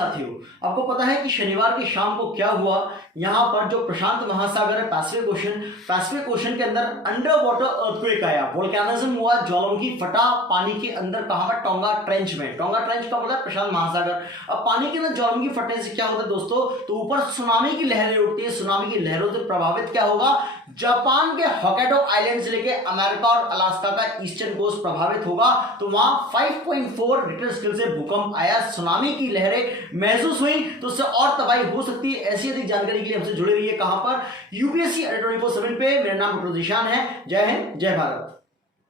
साथियों, आपको पता है कि शनिवार की शाम को क्या हुआ। यहाँ पर जो प्रशांत महासागर है, पैसिफिक ओशन के अंदर अंडर वाटर अर्थक्वेक आया, वोल्केनिज्म हुआ, ज्वालामुखी फटा पानी के अंदर। कहां पर? टोंगा ट्रेंच में। टोंगा ट्रेंच का मतलब प्रशांत महासागर। अब पानी के अंदर ज्वालामुखी फटने से क्या होता है दोस्तों? तो ऊपर सुनामी की लहरें उठती है। सुनामी की लहरों से प्रभावित क्या होगा? जापान के होक्काइडो आइलैंड से लेके अमेरिका और अलास्का का ईस्टर्न कोस्ट प्रभावित होगा। तो वहां 5.4 रिक्टर स्केल से भूकंप आया, सुनामी की लहरें महसूस हुई। तो उससे और तबाही हो सकती है। ऐसी अधिक जानकारी के लिए हमसे जुड़े रहिए। कहां पर? यूपीएससी 24/7 पे। मेरा नाम डॉक्टर जिशान है। जय हिंद, जय भारत।